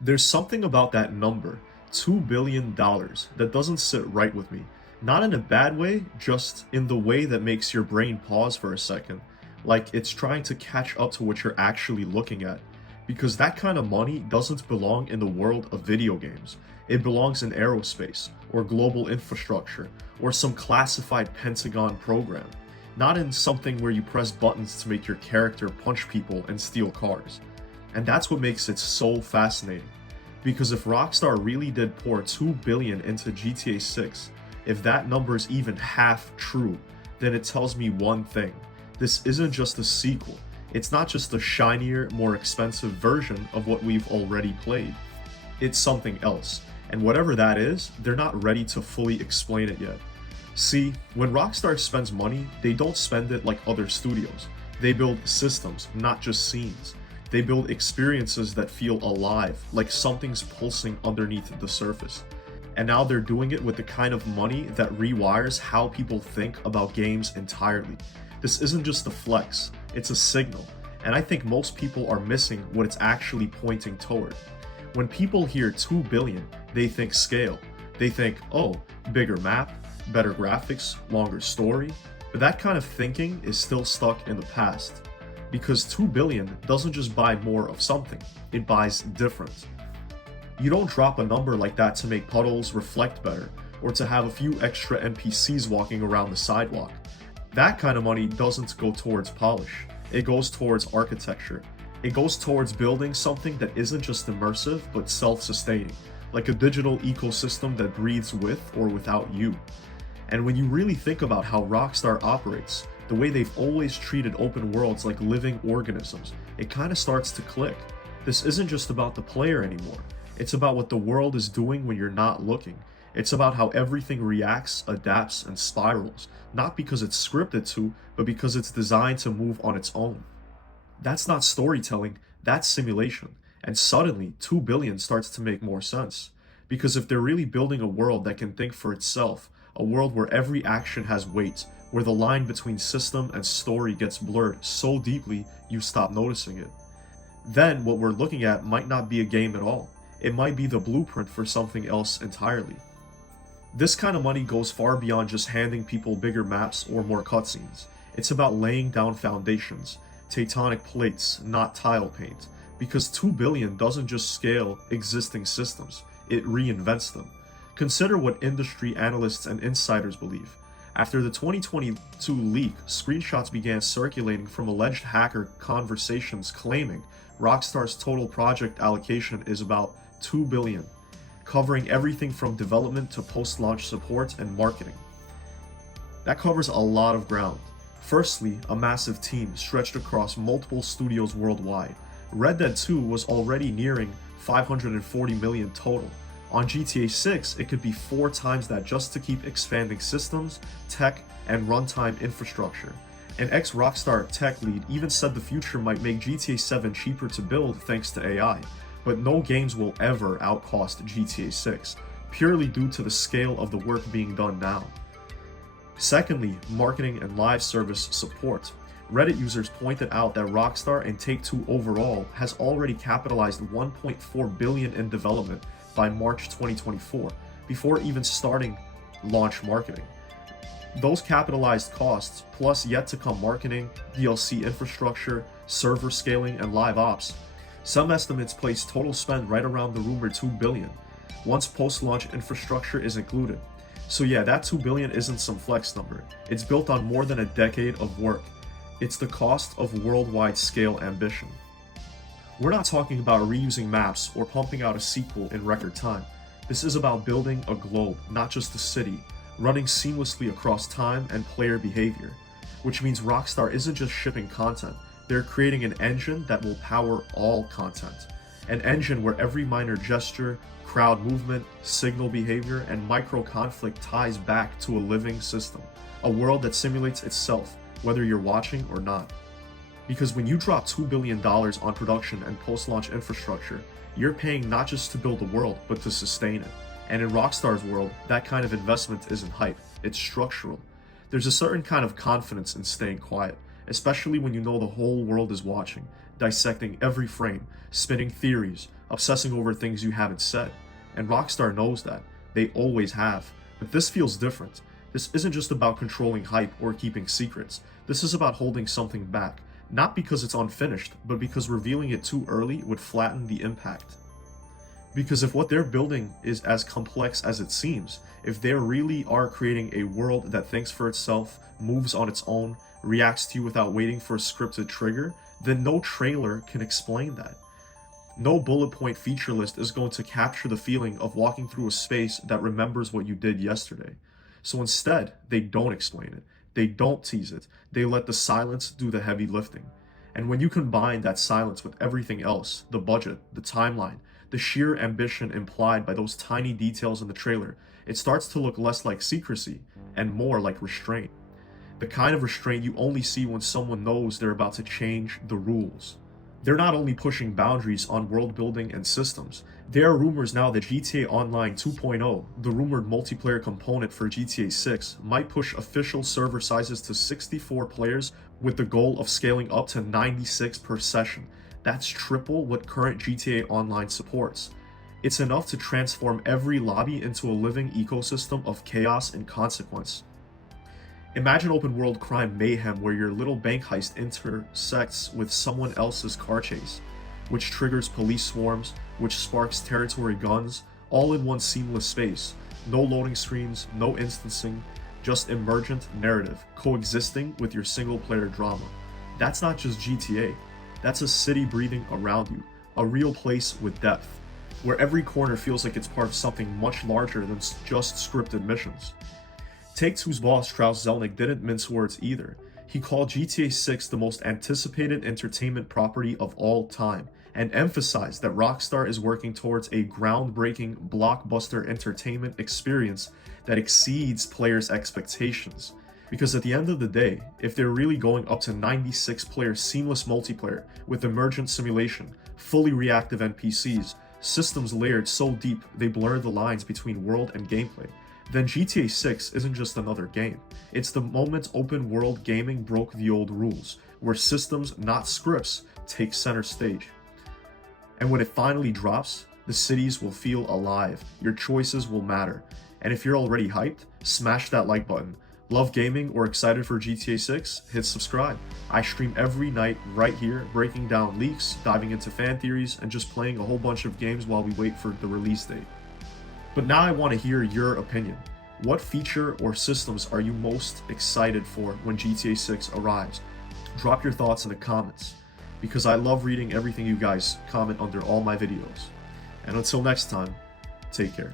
There's something about that number, $2 billion, that doesn't sit right with me. Not in a bad way, just in the way that makes your brain pause for a second, like it's trying to catch up to what you're actually looking at. Because that kind of money doesn't belong in the world of video games. It belongs in aerospace, or global infrastructure, or some classified Pentagon program. Not in something where you press buttons to make your character punch people and steal cars. And that's what makes it so fascinating. Because if Rockstar really did pour 2 billion into GTA 6, if that number is even half true, then it tells me one thing. This isn't just a sequel. It's not just a shinier, more expensive version of what we've already played. It's something else. And whatever that is, they're not ready to fully explain it yet. See, when Rockstar spends money, they don't spend it like other studios. They build systems, not just scenes. They build experiences that feel alive, like something's pulsing underneath the surface. And now they're doing it with the kind of money that rewires how people think about games entirely. This isn't just a flex, it's a signal. And I think most people are missing what it's actually pointing toward. When people hear 2 billion, they think scale. They think, oh, bigger map, better graphics, longer story. But that kind of thinking is still stuck in the past. Because 2 billion doesn't just buy more of something, it buys different. You don't drop a number like that to make puddles reflect better, or to have a few extra NPCs walking around the sidewalk. That kind of money doesn't go towards polish, it goes towards architecture. It goes towards building something that isn't just immersive but self-sustaining, like a digital ecosystem that breathes with or without you. And when you really think about how Rockstar operates, the way they've always treated open worlds like living organisms, it kind of starts to click. This isn't just about the player anymore. It's about what the world is doing when you're not looking. It's about how everything reacts, adapts, and spirals, not because it's scripted to, but because it's designed to move on its own. That's not storytelling, that's simulation. And suddenly, 2 billion starts to make more sense. Because if they're really building a world that can think for itself, a world where every action has weight, where the line between system and story gets blurred so deeply you stop noticing it, then what we're looking at might not be a game at all. It might be the blueprint for something else entirely. This kind of money goes far beyond just handing people bigger maps or more cutscenes. It's about laying down foundations, tectonic plates, not tile paint. Because 2 billion doesn't just scale existing systems, it reinvents them. Consider what industry analysts and insiders believe. After the 2022 leak, screenshots began circulating from alleged hacker conversations claiming Rockstar's total project allocation is about 2 billion, covering everything from development to post-launch support and marketing. That covers a lot of ground. Firstly, a massive team stretched across multiple studios worldwide. Red Dead 2 was already nearing 540 million total. On GTA 6, it could be 4 times that just to keep expanding systems, tech, and runtime infrastructure. An ex-Rockstar tech lead even said the future might make GTA 7 cheaper to build thanks to AI, but no games will ever outcost GTA 6, purely due to the scale of the work being done now. Secondly, marketing and live service support. Reddit users pointed out that Rockstar and Take-Two overall has already capitalized 1.4 billion in development by March 2024, before even starting launch marketing. Those capitalized costs, plus yet to come marketing, DLC infrastructure, server scaling, and live ops, some estimates place total spend right around the rumored 2 billion, once post-launch infrastructure is included. So yeah, that 2 billion isn't some flex number. It's built on more than a decade of work. It's the cost of worldwide scale ambition. We're not talking about reusing maps or pumping out a sequel in record time. This is about building a globe, not just a city, running seamlessly across time and player behavior. Which means Rockstar isn't just shipping content, they're creating an engine that will power all content. An engine where every minor gesture, crowd movement, signal behavior, and micro-conflict ties back to a living system. A world that simulates itself, whether you're watching or not. Because when you drop $2 billion on production and post-launch infrastructure, you're paying not just to build a world, but to sustain it. And in Rockstar's world, that kind of investment isn't hype, it's structural. There's a certain kind of confidence in staying quiet, especially when you know the whole world is watching, dissecting every frame, spinning theories, obsessing over things you haven't said. And Rockstar knows that. They always have. But this feels different. This isn't just about controlling hype or keeping secrets. This is about holding something back. Not because it's unfinished, but because revealing it too early would flatten the impact. Because if what they're building is as complex as it seems, if they really are creating a world that thinks for itself, moves on its own, reacts to you without waiting for a scripted trigger, then no trailer can explain that. No bullet point feature list is going to capture the feeling of walking through a space that remembers what you did yesterday. So instead, they don't explain it. They don't tease it. They let the silence do the heavy lifting. And when you combine that silence with everything else, the budget, the timeline, the sheer ambition implied by those tiny details in the trailer, it starts to look less like secrecy and more like restraint. The kind of restraint you only see when someone knows they're about to change the rules. They're not only pushing boundaries on world building and systems, there are rumors now that GTA Online 2.0, the rumored multiplayer component for GTA 6, might push official server sizes to 64 players with the goal of scaling up to 96 per session. That's triple what current GTA Online supports. It's enough to transform every lobby into a living ecosystem of chaos and consequence. Imagine open world crime mayhem where your little bank heist intersects with someone else's car chase, which triggers police swarms, which sparks territory guns, all in one seamless space. No loading screens, no instancing, just emergent narrative coexisting with your single player drama. That's not just GTA, that's a city breathing around you, a real place with depth, where every corner feels like it's part of something much larger than just scripted missions. Take-Two's boss Strauss Zelnick didn't mince words either. He called GTA 6 the most anticipated entertainment property of all time, and emphasized that Rockstar is working towards a groundbreaking blockbuster entertainment experience that exceeds players' expectations. Because at the end of the day, if they're really going up to 96-player seamless multiplayer with emergent simulation, fully reactive NPCs, systems layered so deep they blur the lines between world and gameplay, then GTA 6 isn't just another game. It's the moment open world gaming broke the old rules, where systems, not scripts, take center stage. And when it finally drops, the cities will feel alive, your choices will matter. And if you're already hyped, smash that like button. Love gaming or excited for GTA 6? Hit subscribe. I stream every night right here, breaking down leaks, diving into fan theories, and just playing a whole bunch of games while we wait for the release date. But now I want to hear your opinion. What feature or systems are you most excited for when GTA 6 arrives? Drop your thoughts in the comments, because I love reading everything you guys comment under all my videos. And until next time, take care.